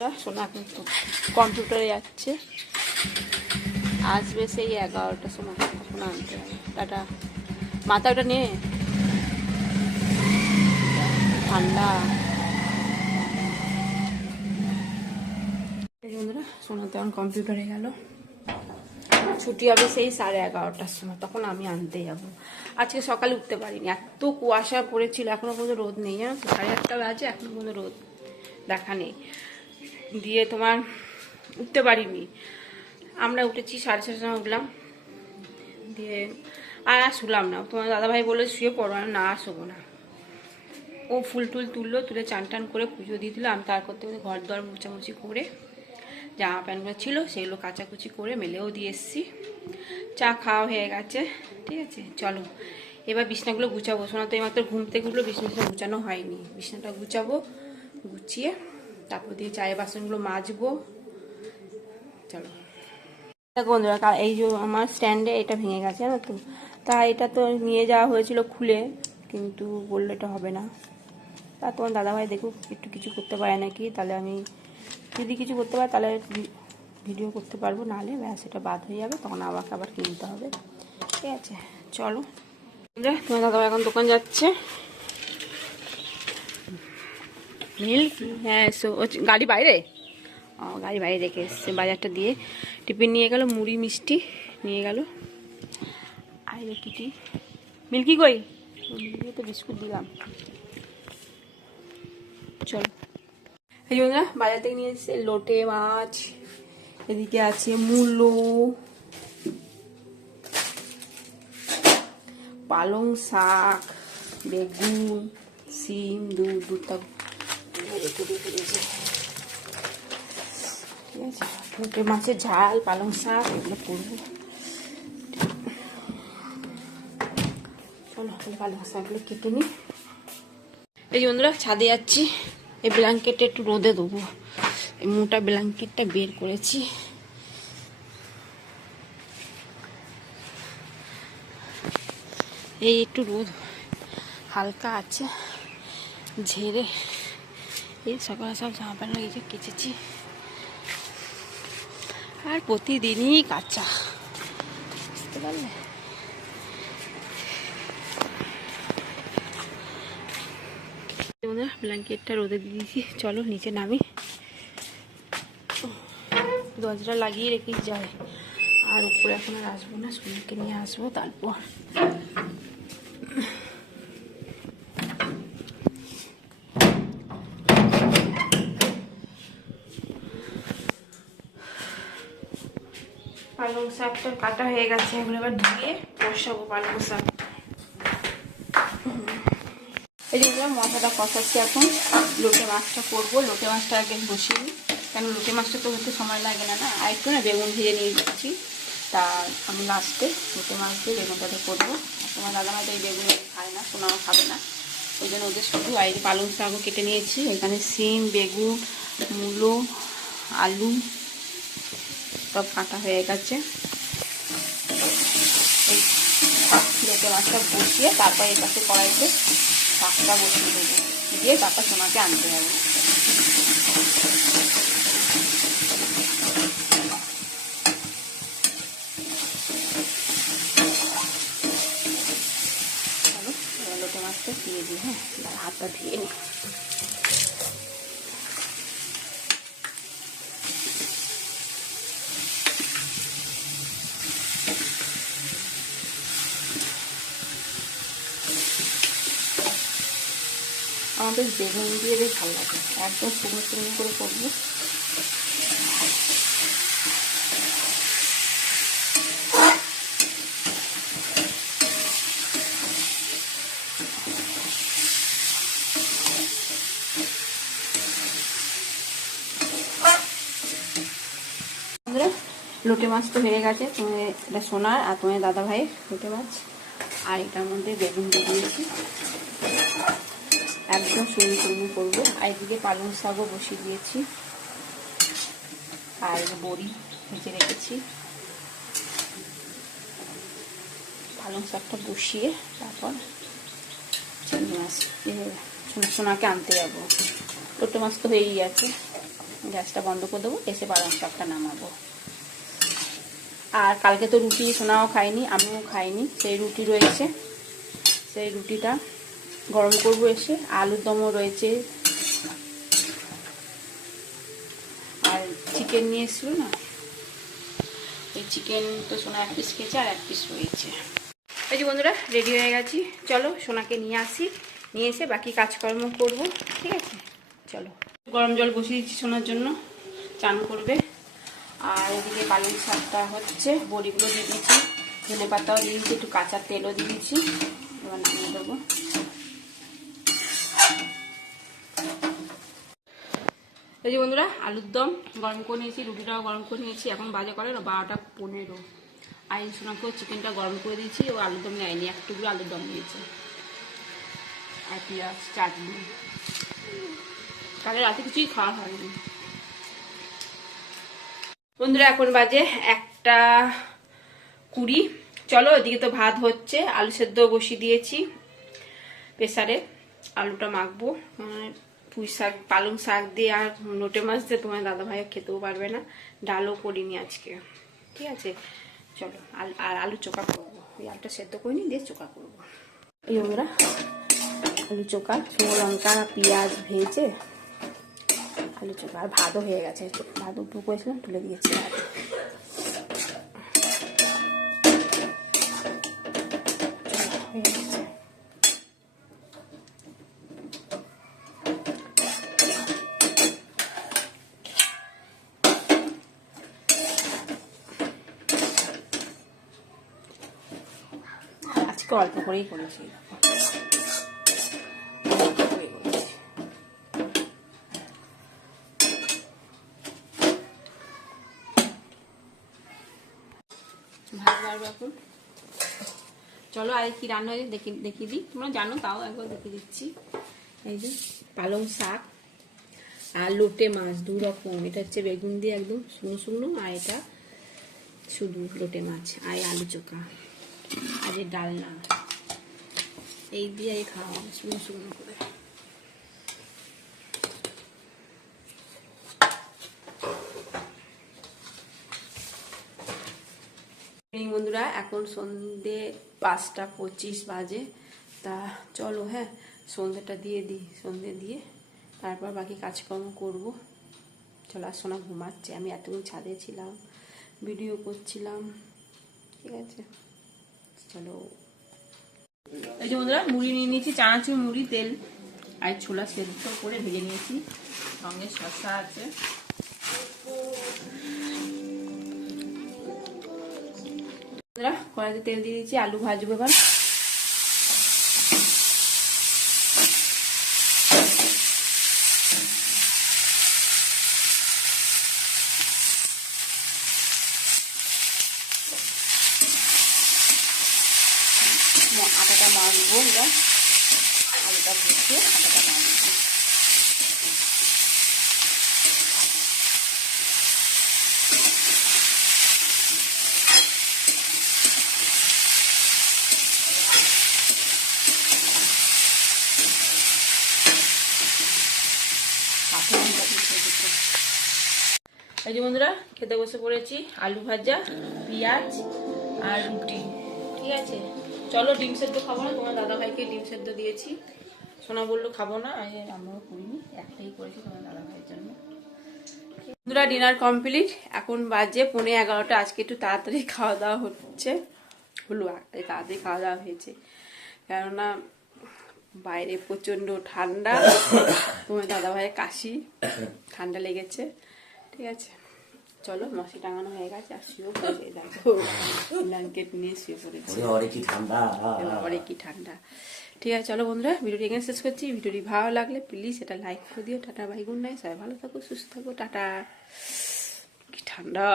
সোনা এখন তো কম্পিউটারে যাচ্ছে, আসবে সেই 11টার সময়, তখন আনতে হবে। টাটা। মাথা ওটা নিয়ে ঠান্ডা। বন্ধুরা সোনা তো এখন কম্পিউটারে গেল, ছুটি হবে সেই 11:30টার সময়, তখন আমি আনতে যাব। আজকে সকালে উঠতে পারিনি, এত কুয়াশা পড়েছিল, এখনো পর্যন্ত রোদ নেই। 8:30 বাজে, এখনো পর্যন্ত রোদ দেখা নেই। দিয়ে তোমার উঠতে পারিনি। আমরা উঠেছি 7:30টার সময় উঠলাম, দিয়ে আর শুলাম না। তোমার দাদাভাই বলে শুয়ে পড়ো, না শোবো না। ও ফুল টুল তুললো, তুলে চান টান করে পুজো দিয়ে দিল। আমি তার করতে ঘর দর মোছামুছি করে জামা প্যান্টগুলো ছিল সেগুলো কাচাকুচি করে মেলেও দিয়ে এসেছি। চা খাওয়া হয়ে গেছে, ঠিক আছে। চলো এবার বিছনাগুলো গুছাবো। শোনা তো এইমাত্র ঘুম থেকে উঠলো, বিছনাটা গুছানো হয়নি। বিছনাটা গুছাবো, গুছিয়ে তারপর দিয়ে চায়ের বাসনগুলো মাজবো। চলো দেখো বন্ধুরা, এই যে আমার স্ট্যান্ডে এটা ভেঙে গেছে জানো তো। তা এটা তো নিয়ে যাওয়া হয়েছিল খুলে, কিন্তু বললে এটা হবে না। তা তোমার দাদাভাই দেখুক একটু কিছু করতে পারে নাকি, তাহলে আমি যদি কিছু করতে পারি তাহলে ভিডিও করতে পারবো, নাহলে ব্যাস এটা বাদ হয়ে যাবে, তখন আমাকে আবার কিনতে হবে। ঠিক আছে চলো। তোমার দাদাভাই এখন দোকান যাচ্ছে। মিল্ক, হ্যাঁ গাড়ি বাইরে, গাড়ি বাইরে রেখে এসছে। বাজারটা দিয়ে টিফিন নিয়ে গেল, মুড়ি মিষ্টি নিয়ে গেল। আর টিটি মিল্কি কই, মিল্কি তো বিস্কুট দিলাম। চলো এই জন্য বাজার থেকে নিয়ে এসছে লোটে মাছ, এদিকে আছে মূলো, পালং শাক, বেগুন, সিম, দুধটা রেখে রেখে দিয়েছে। ঠিক আছে, লোটে মাছের ঝাল, পালং শাক এগুলো করবো। চলো পালং শাকগুলো কেটে নিই। এই বন্ধুরা ছাদে যাচ্ছি, এই ব্ল্যাঙ্কেটটা একটু রোদে দেবো। এই মোটা ব্ল্যাঙ্কেটটা বের করেছি। এই একটু রোদ হালকা আছে, ঝেড়ে এই সকালে সব জামা প্যান্ট লাগিয়েছে, কেচেছি। আর প্রতিদিনই কাচা, বুঝতে পারলে। ব্ল্যাঙ্কেটটা রোদে দিয়ে দিয়েছি, চলো নিচে নামি। দরজাটা লাগিয়ে রেখে যায়, আর উপরে এখন আর আসবো না, সোনাকে নিয়ে আসবো তারপর। পালং শাকটা কাটা হয়ে গেছে, এগুলো এবার ধুয়ে বসাবো পালং শাক। এই যে মশলাটা কষাচ্ছি এখন, লোটে মাছটা করবো। লোটে মাছটা আগে বসিয়ে, কেন লোটে মাছটা তো হতে সময় লাগে না, আর একটু না বেগুন ভেজে নিয়ে যাচ্ছি। তা আমি লাস্টে লোটে মাছ দিয়ে বেগুনটাতে করবো। তোমার দাদামা তো এই বেগুন খায় না, সোনাও খাবে না, ওই জন্য ওদের শুধু আর পালং শাকও কেটে নিয়েছি। এখানে সিম, বেগুন, মূলো, আলু সব কাটা হয়ে গেছে। এই লোটে মাছটা বসিয়ে তারপর এই পাশে কড়াইতে শাকটা বসিয়ে দেবো, দিয়ে তারপর সোনাকে আনতে হবে। চলো লোটে মাছটা দিয়ে দিই। হ্যাঁ, হাতটা ধুয়ে নিই। আমাদের বেগুন দিয়ে বেশ ভালো লাগে, একদম শুকনো শুকনো করে করবো। লোটে মাছ তো হয়ে গেছে, তুমি এটা সোনার আর তোমার দাদা ভাই লোটে মাছ, আর এটার মধ্যে বেগুন দিয়ে দিয়েছি, একদম শুকনো শুকনো করবো। আর এদিকে পালং শাকও বসিয়ে দিয়েছি, আর বড়ি ভেজে রেখেছি। পালং শাকটা বসিয়ে তারপর চিংড়ি মাছ সোনাকে আনতে যাবো। লোটে মাছ তো হয়েই গেছে, গ্যাসটা বন্ধ করে দেবো, এসে পালং শাকটা নামাবো। আর কালকে তো রুটি সোনাও খাইনি, আমিও খাইনি, সেই রুটি রয়েছে, সেই রুটিটা গরম করবো এসে। আলুর দমও রয়েছে, আর চিকেন নিয়ে এসেছিল না, এই চিকেন তো সোনা 1 পিস খেয়েছে আর 1 পিস রয়েছে। এই যে বন্ধুরা রেডি হয়ে গেছি, চলো সোনাকে নিয়ে আসি, নিয়ে এসে বাকি কাজকর্ম করব, ঠিক আছে? চলো। গরম জল বসিয়ে দিচ্ছি সোনার জন্য, চান করবে। আর এদিকে পালং শাকটা হচ্ছে, বড়িগুলো দিয়ে দিয়েছি, ধনে পাতাও দিয়ে দিয়েছি, একটু কাঁচা তেলও দিয়ে দিয়েছি, এবার নামিয়ে দেবো। এই যে বন্ধুরা আলুর দম গরম করে নিয়েছি, রুটিটাও গরম করে নিয়েছি, এখন বাজে করে 12টা 15। আর সোনাকেও চিকেনটা গরম করে দিয়েছি, ও আলুর দম নেয়নি, একটু করে আলুর দম দিয়েছে আর পেঁয়াজ চাটনি। কালে রাতে কিছুই খাওয়া হয়নি বন্ধুরা, এখন বাজে 1টা 20। চলো এদিকে তো ভাত হচ্ছে, আলু সেদ্ধ বসিয়ে দিয়েছি প্রেসারে, আলুটা মাখবো। পুঁই শাক পালং শাক দিয়ে আর লোটে মাছ দিয়ে তোমার দাদাভাই খেতেও পারবে না, ডালও করিনি আজকে, ঠিক আছে? চলো আর আলু চোখা করবো, ওই আলুটা সেদ্ধ করে নিই দিয়ে চোখা করবো। এই বন্ধুরা আলু চোখা, শুকনো লঙ্কা পেঁয়াজ ভেজে আলু চোখা, আর ভাতও হয়ে গেছে, ভাত উপর করেছিলাম তুলে দিয়েছি। আজকে অল্প করেই করেছি, ভাত বাড়বে এখন। চলো আর কি রান্না হয়েছে দেখিয়ে দিই, তোমরা জানো তাও একবার দেখিয়ে দিচ্ছি। এই যে পালং শাক আর লোটে মাছ 2 রকম, এটা হচ্ছে বেগুন দিয়ে একদম শুকনো শুকনো, আর এটা শুধু লোটে মাছ, আর আলু চোখা, আর এই ডালনা, এই দিয়ে খাওয়া হবে শুকনো শুকনো করে। বন্ধুরা এখন সন্ধে 5টা 25 বাজে, তা চলো হ্যাঁ সন্ধেটা দিয়ে দিই, সন্ধে দিয়ে তারপর বাকি কাজকর্ম করব। চলো, আর সোনা ঘুমাচ্ছে, আমি এতক্ষণ ছাদে ছিলাম, ভিডিও করছিলাম, ঠিক আছে? চলো। এই যে বন্ধুরা মুড়ি নিয়ে নিয়েছি, চানাচুর মুড়ি, তেল আর ছোলা সেদ্ধ করে ভেজে নিয়েছি, সঙ্গে শসা আছে। কড়াইতে তেল দিয়ে দিয়েছি, আলু ভাজবো এবার। আটাটা মাখবো এবার, আলুটা ভেজে আটাটা মাখবো। এই যে বন্ধুরা খেতে বসে পড়েছি, আলু ভাজা, পেঁয়াজ আর রুটি, ঠিক আছে? চলো ডিম সেদ্ধ খাবো না, তোমার দাদাভাইকে ডিম সেদ্ধ দিয়েছি, সোনা বললো খাবো না, আমরাও করিনি, একটাই করেছি তোমার দাদাভাইয়ের জন্য। বন্ধুরা ডিনার কমপ্লিট, এখন বাজে 11:15। আজকে একটু তাড়াতাড়ি খাওয়া দাওয়া হচ্ছে, তাড়াতাড়ি খাওয়া দাওয়া হয়েছে, কেননা বাইরে প্রচন্ড ঠান্ডা, তোমার দাদাভাইয়ের কাশি, ঠান্ডা লেগেছে, ঠিক আছে? চলো মশি টাঙানো হয়ে গেছে, আর শুয়েও পড়েছে, দেখো ব্ল্যাঙ্কেট নিয়ে শুয়ে পড়েছে, আবার কি ঠান্ডা। ঠিক আছে চলো বন্ধুরা ভিডিওটি এখানে শেষ করছি। ভিডিওটি ভালো লাগলে প্লিজ এটা লাইক করে দিও। টাটা বাই, গুড নাইট, সবাই ভালো থাকো সুস্থ থাকো, টাটা। কি ঠান্ডা।